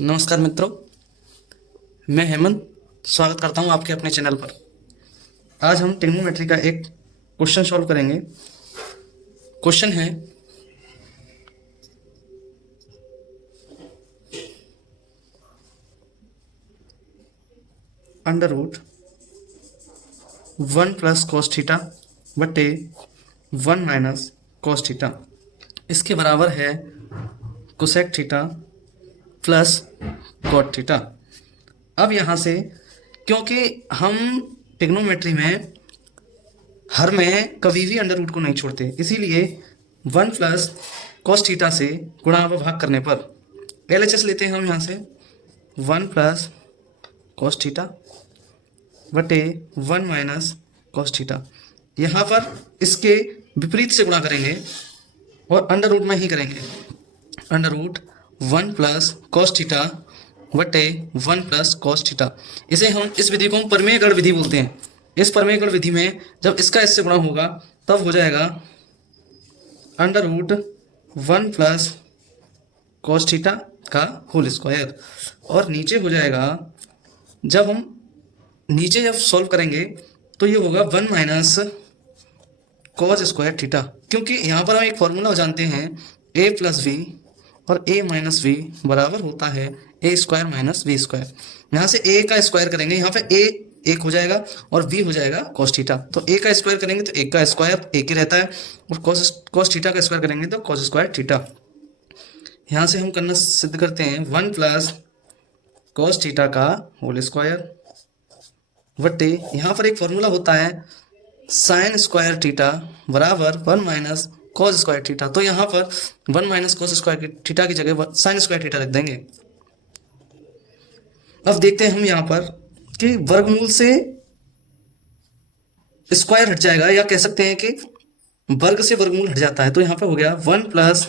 नमस्कार मित्रों, मैं हेमंत स्वागत करता हूं आपके अपने चैनल पर। आज हम ट्रिग्नोमेट्री का एक क्वेश्चन सॉल्व करेंगे। क्वेश्चन है under root 1 plus cos theta बटे 1 माइनस कॉस थीटा, इसके बराबर है cosec theta plus cot theta. अब यहाँ से क्योंकि हम ट्रिग्नोमेट्री में हर में कभी भी अंडर रूट को नहीं छोड़ते, इसीलिए 1 प्लस कॉस थीटा से गुणा व भाग करने पर LHS लेते हैं हम यहाँ से 1 प्लस कॉस थीटा बटे 1 माइनस कॉस थीटा। यहाँ पर इसके विपरीत से गुणा करेंगे और अंडर रूट में ही करेंगे। Under root 1 plus cos theta बटे 1 प्लस कॉस थीटा। इसे हम इस विधि को हम प्रमेय गण विधि बोलते हैं। इस प्रमेय गण विधि में जब इसका इससे गुणा होगा तब हो जाएगा under root 1 plus cos theta का होल स्क्वायर, और नीचे हो जाएगा, जब हम नीचे जब सॉल्व करेंगे तो ये होगा 1 माइनस कॉस स्क्वायर थीटा, क्योंकि यहाँ पर हम एक फॉर्मूला जानते हैं a प्लस वी और a माइनस वी बराबर होता है a square minus b square. यहाँ से a का स्क्वायर करेंगे, यहाँ पे a एक हो जाएगा और v हो जाएगा कॉस थीटा। तो a का स्क्वायर करेंगे तो 1 का स्क्वायर एक ही रहता है, और कॉस थीटा का स्क्वायर करेंगे तो कॉस स्क्वायर थीटा। यहाँ से हम करना सिद्ध करते हैं 1 प्लस कॉस थीटा का होल स्क्वायर बटे, यहाँ पर एक फॉर्मूला होता है साइन स्क्वायर थीटा बराबर 1 माइनस कॉस स्क्वायर थीटा। तो यहाँ पर 1 माइनस कॉस स्क्वायर थीटा की जगह साइन स्क्वायर थीटा रख देंगे। अब देखते हैं हम यहाँ पर कि वर्गमूल से स्क्वायर हट जाएगा, या कह सकते हैं कि वर्ग से वर्गमूल हट जाता है। तो यहाँ पर हो गया 1 प्लस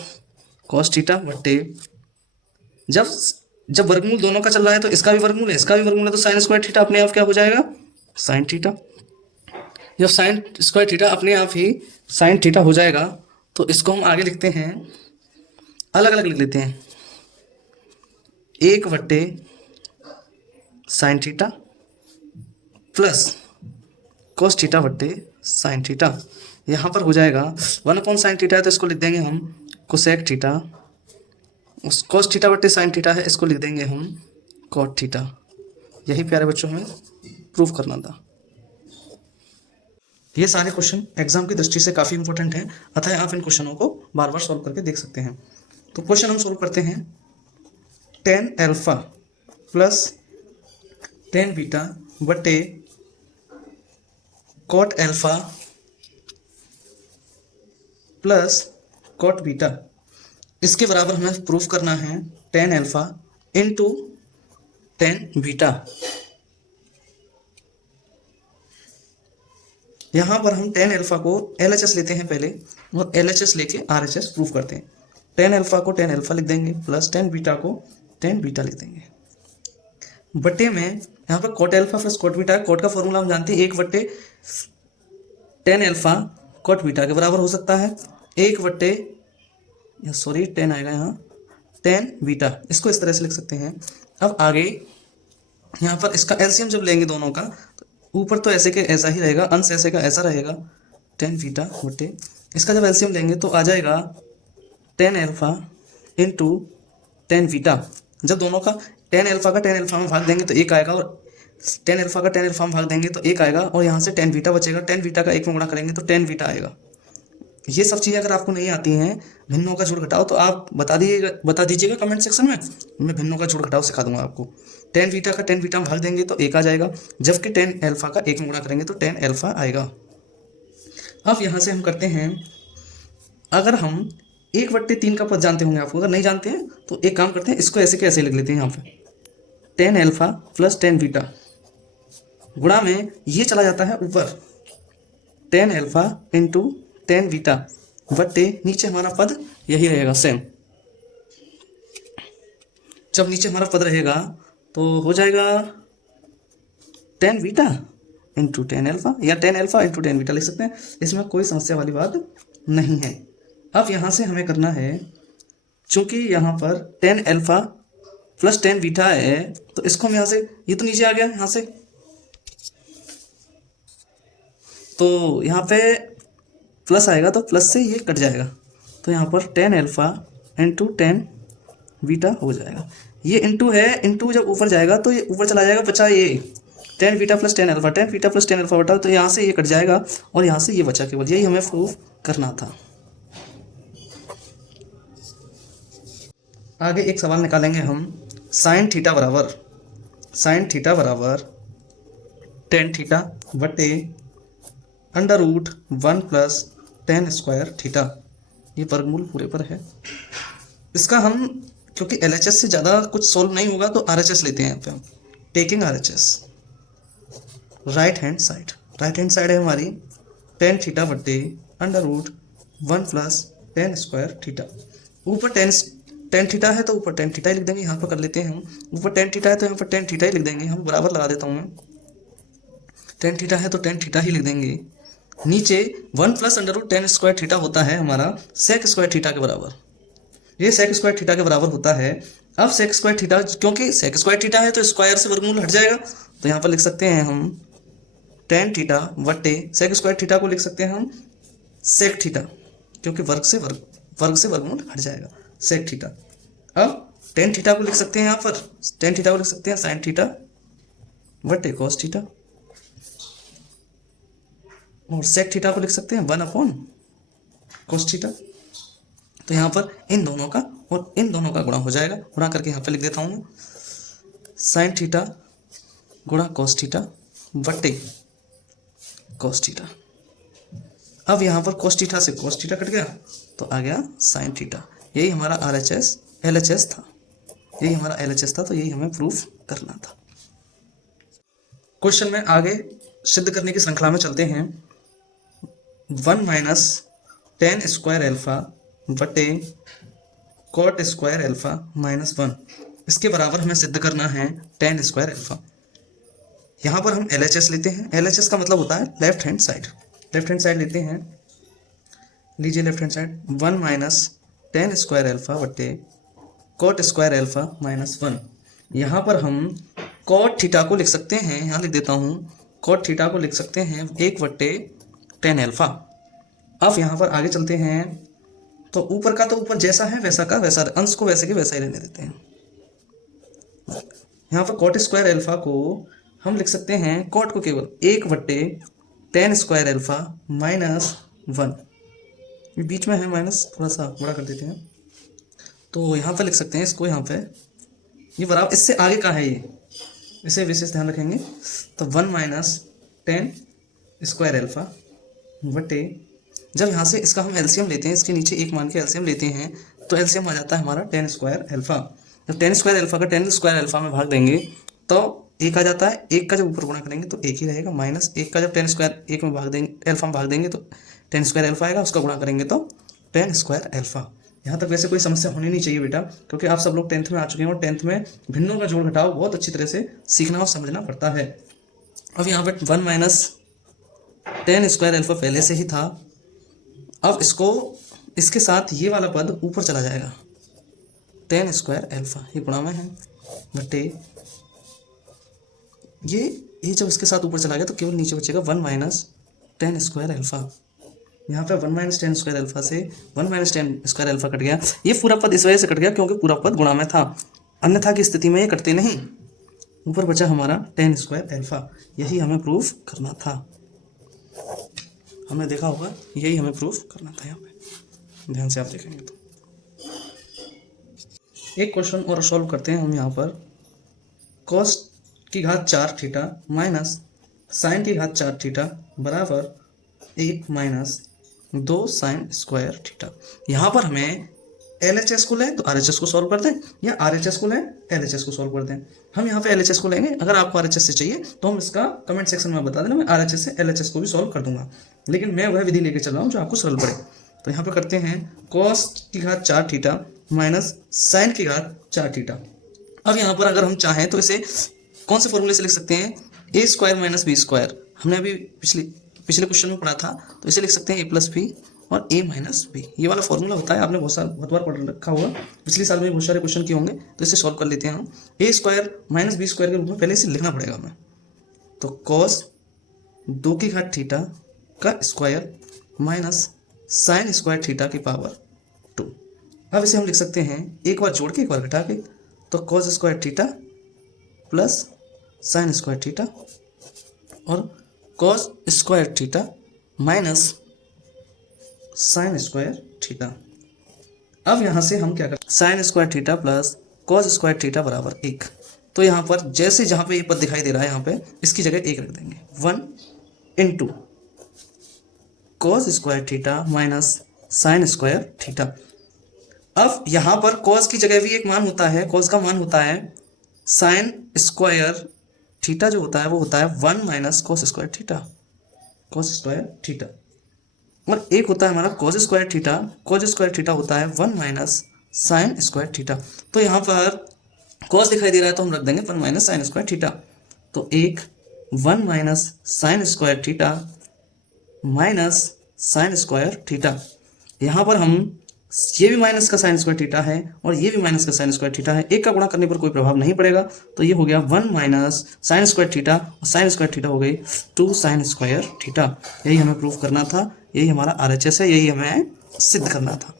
कॉस थीटा बटे, जब वर्गमूल दोनों का चल रहा है तो इसका भी वर्गमूल है इसका भी वर्गमूल है, तो साइन स्क्वायर थीटा अपने आप क्या हो जाएगा, साइन थीटा। जब साइन स्क्वायर थीटा अपने आप ही साइन थीटा हो जाएगा तो इसको हम आगे लिखते हैं, अलग अलग लिख लेते हैं, 1 बट्टे sine theta plus cos theta बट्टे साइन थीटा। यहाँ पर हो जाएगा 1 अपॉन साइन थीटा है तो इसको लिख देंगे हम कोसेक थीटा, उस कॉस थीटा बट्टे साइन थीटा है इसको लिख देंगे हम कॉट थीटा। यही प्यारे बच्चों हमें प्रूव करना था। ये सारे क्वेश्चन एग्जाम की दृष्टि से काफ़ी इंपॉर्टेंट हैं, अतः आप इन क्वेश्चनों को बार बार सॉल्व करके देख सकते हैं। तो क्वेश्चन हम सॉल्व करते हैं, tan alpha plus tan beta बटे cot alpha plus cot beta, इसके बराबर हमें प्रूफ करना है tan alpha into tan beta. यहाँ पर हम tan अल्फा को LHS लेते हैं पहले, और LHS लेके RHS प्रूफ करते हैं। tan अल्फा को tan अल्फा लिख देंगे प्लस tan बीटा को tan बीटा लिख देंगे बटे में, यहाँ पर cot alpha plus cot beta, cot का फॉर्मूला हम जानते हैं 1 बट्टे tan अल्फा cot बीटा के बराबर हो सकता है, 1 बट्टे सॉरी tan आएगा यहाँ tan बीटा, इसको इस तरह से लिख सकते हैं। अब आगे यहाँ पर इसका एलसीएम जब लेंगे दोनों का, ऊपर तो ऐसे के ऐसा ही रहेगा, अंश ऐसे का ऐसा रहेगा tan बीटा बटे, इसका जब एलसीएम लेंगे तो आ जाएगा tan alpha into tan beta. जब दोनों का tan अल्फा का tan अल्फा में भाग देंगे तो 1 आएगा, और tan अल्फा का tan अल्फा में भाग देंगे तो 1 आएगा, और यहाँ से tan बीटा बचेगा, tan बीटा का 1 में गुणा करेंगे तो tan बीटा आएगा। ये सब चीज़ें अगर आपको नहीं आती हैं, भिन्नों का जोड़ घटाओ, तो आप बता दीजिएगा कमेंट सेक्शन में, मैं भिन्नों का जोड़ घटाओ सिखा दूंगा आपको। tan बीटा का tan बीटा में भाग देंगे तो 1 आ जाएगा, जबकि tan अल्फा का 1 में गुणा करेंगे तो tan अल्फा आएगा। अब यहाँ से हम करते हैं, अगर हम 1/3 का पद जानते होंगे आपको, अगर नहीं जानते हैं तो एक काम करते हैं, इसको ऐसे के ऐसे लिख लेते हैं यहाँ पे, tan alpha plus tan beta गुणा में ये चला जाता है ऊपर, tan alpha into tan beta बटे नीचे हमारा पद यही रहेगा सेम। जब नीचे हमारा पद रहेगा तो हो जाएगा tan beta into tan alpha, या tan alpha into tan beta लिख सकते हैं, इसमें कोई समस्या वाली बात नहीं है। अब यहाँ से हमें करना है, चूंकि यहाँ पर tan alpha plus tan beta है, तो इसको हम यहाँ से, ये तो नीचे आ गया यहाँ से, तो यहाँ पे प्लस आएगा तो प्लस से ये कट जाएगा, तो यहाँ पर tan alpha into tan beta हो जाएगा। ये इंटू है, इंटू जब ऊपर जाएगा तो ये ऊपर चला जाएगा, बचा ये tan beta plus tan alpha, tan beta plus tan alpha बटा, तो यहाँ से ये कट जाएगा और यहाँ से ये बचा केवल, यही हमें प्रूव करना था। आगे एक सवाल निकालेंगे हम, साइन थीटा बराबर टेन थीटा बटे under root one plus tan square theta, ये वर्गमूल पूरे पर है। इसका हम, क्योंकि LHS से ज़्यादा कुछ सोल्व नहीं होगा तो RHS लेते हैं यहाँ पे हम, taking RHS। Right hand side है हमारी टेन थीटा बटे under root one plus tan square theta. ऊपर टेन थीटा है तो ऊपर टेन थीटा ही लिख देंगे, यहाँ पर कर लेते हैं हम, ऊपर टेन थीटा है तो यहाँ पर टेन थीटा ही लिख देंगे हम, बराबर लगा देता हूँ मैं, टेन थीटा है तो टेन थीटा ही लिख देंगे। नीचे one plus under root tan square theta होता है हमारा सेक स्क्वायर थीटा के बराबर, ये सेक स्क्वायर थीटा के बराबर होता है। अब सेक स्क्वायर थीटा, क्योंकि सेक स्क्वायर थीटा है तो स्क्वायर से वर्गमूल हट जाएगा, तो यहाँ पर लिख सकते हैं हम टेन थीटा बटे सेक स्क्वायर थीटा को लिख सकते हैं हम सेक थीटा, क्योंकि वर्ग से वर्गमूल हट जाएगा, सेक थीटा। अब टेन थीटा को लिख सकते हैं यहाँ पर, टेन थीटा को लिख सकते हैं साइन थीटा बटे कॉस थीटा, और सेक थीटा को लिख सकते हैं वन अपॉन कॉस थीटा। तो यहाँ पर इन दोनों का और इन दोनों का गुणा हो जाएगा, गुणा करके यहाँ पे लिख देता हूँ मैं साइन थीटा गुणा कॉस थीटा बटे कॉस थीटा। अब यहाँ पर कॉस थीटा से कॉस थीटा कट गया तो आ गया साइन थीटा, यही हमारा LHS था, यही हमारा LHS था, तो यही हमें प्रूफ करना था। क्वेश्चन में आगे सिद्ध करने की श्रृंखला में चलते हैं। One minus tan square alpha बटे cot square alpha minus one, इसके बराबर हमें सिद्ध करना है टेन स्क्वायर एल्फा। यहाँ पर हम LHS लेते हैं, LHS का मतलब होता है लेफ्ट हैंड साइड लेते हैं, लीजिए left hand side, one minus tan square alpha बटे cot square alpha minus one. यहाँ पर हम कॉट थीटा को लिख सकते हैं, यहाँ लिख देता हूँ, कॉट थीटा को लिख सकते हैं एक बट्टे टेन एल्फा। अब यहाँ पर आगे चलते हैं, तो ऊपर का तो ऊपर जैसा है वैसा का वैसा, अंश को वैसे के वैसा ही रहने देते हैं। यहाँ पर कॉट स्क्वायर एल्फा को हम लिख सकते हैं, कॉट को केवल एक बट्टे tan square alpha minus one, बीच में है माइनस, थोड़ा सा बड़ा कर देते हैं, तो यहाँ पर लिख सकते हैं इसको, यहाँ पे ये बराबर, इससे आगे का है ये, इसे विशेष ध्यान रखेंगे। तो one minus tan square alpha बटे, जब यहाँ से इसका हम एलसीएम लेते हैं, इसके नीचे एक मान के एलसीएम लेते हैं, तो एलसीएम आ जाता है हमारा टेन स्क्वायर एल्फा। जब टेन स्क्वायर एल्फा का टेन स्क्वायर एल्फा में भाग देंगे तो एक आ जाता है, एक का जब ऊपर गुणा करेंगे तो एक ही रहेगा, माइनस एक का जब टेन स्क्वायर एक में भाग देंगे, एल्फा में भाग देंगे तो टेन स्क्वायर एल्फा आएगा, उसका गुणा करेंगे तो टेन स्क्वायर एल्फा। यहाँ तक वैसे कोई समस्या होनी नहीं चाहिए बेटा, क्योंकि आप सब लोग टेंथ में आ चुके हैं और टेंथ में भिन्नों का जोड़ घटाव बहुत अच्छी तरह से सीखना और समझना पड़ता है। अब यहाँ पर one minus tan square alpha पहले से ही था, अब इसको इसके साथ ये वाला पद ऊपर चला जाएगा, टेन स्क्वायर एल्फा, ये गुणा में है बटे ये जब इसके साथ ऊपर चला गया तो केवल नीचे बचेगा one minus tan square alpha. यहाँ पे one minus tan square alpha से one minus tan square alpha कट गया, ये पूरा पद इस वजह से कट गया क्योंकि पूरा पद गुणा में था, अन्यथा की स्थिति में ये कटते नहीं। ऊपर बचा हमारा टेन स्क्वायर एल्फा, यही हमें प्रूफ करना था, हमने देखा होगा, यही हमें प्रूफ करना था। यहाँ पे ध्यान से आप देखेंगे तो एक क्वेश्चन और सॉल्व करते हैं हम। यहाँ पर कॉस की घात चार थीटा माइनस साइन की घात चार थीटा बराबर एक माइनस दो साइन स्क्वायर थीटा। यहाँ पर हमें LHS को लें तो RHS को सॉल्व कर दें, या RHS को लें LHS को सॉल्व कर दें। हम यहाँ पे LHS को लेंगे, अगर आपको RHS से चाहिए तो हम इसका कमेंट सेक्शन में बता देना, मैं RHS से LHS को भी सॉल्व कर दूंगा, लेकिन मैं वह विधि लेके चल रहा हूँ जो आपको सरल पड़े। तो यहाँ पे करते हैं कॉस की घात चार थीटा माइनस साइन की घात चार थीटा। अब यहाँ पर अगर हम चाहें तो इसे कौन से फॉर्मूले से लिख सकते हैं, ए स्क्वायर माइनस बी स्क्वायर, हमने अभी पिछले क्वेश्चन में पढ़ा था, तो इसे लिख सकते हैं ए प्लस बी और a माइनस बी। ये वाला फॉर्मूला होता है, आपने बहुत बार पढ़ रखा होगा, पिछले साल में बहुत सारे क्वेश्चन किए होंगे, तो इसे सॉल्व कर लेते हैं हम। ए स्क्वायर माइनस बी स्क्वायर के रूप में पहले इसे लिखना पड़ेगा हमें। तो कॉस 2 की घात थीटा का square minus sine square theta की पावर 2। अब इसे हम लिख सकते हैं एक बार जोड़ के एक बार घटा के, तो cos square theta plus sine square theta और cos square theta minus sine square theta. अब यहाँ से हम क्या करें, sine square theta plus cos square theta बराबर 1। तो यहाँ पर जैसे जहाँ पे ये पद दिखाई दे रहा है, यहाँ पे इसकी जगह 1 रख देंगे। 1 into cos square theta minus sine square theta. अब यहाँ पर कॉस की जगह भी एक मान होता है, कॉस का मान होता है साइन स्क्वायर थीटा, जो होता है वो होता है 1 minus cos square theta, cos square theta. और एक होता है हमारा cos square theta, cos square theta होता है 1 माइनस साइन स्क्वायर थीटा। तो यहाँ पर कॉस दिखाई दे रहा है तो हम रख देंगे 1 माइनस साइन स्क्वायर थीटा। तो एक 1 minus sine square theta minus sine square theta. यहाँ पर हम ये भी माइनस का साइन स्क्वायर थीटा है और ये भी माइनस का साइन स्क्वायर थीटा है, एक का गुणा करने पर कोई प्रभाव नहीं पड़ेगा। तो ये हो गया 1 माइनस साइन स्क्वायर थीटा और साइन स्क्वायर थीटा हो गई 2 साइन स्क्वायर थीटा। यही हमें प्रूफ करना था, यही हमारा RHS है, यही हमें सिद्ध करना था।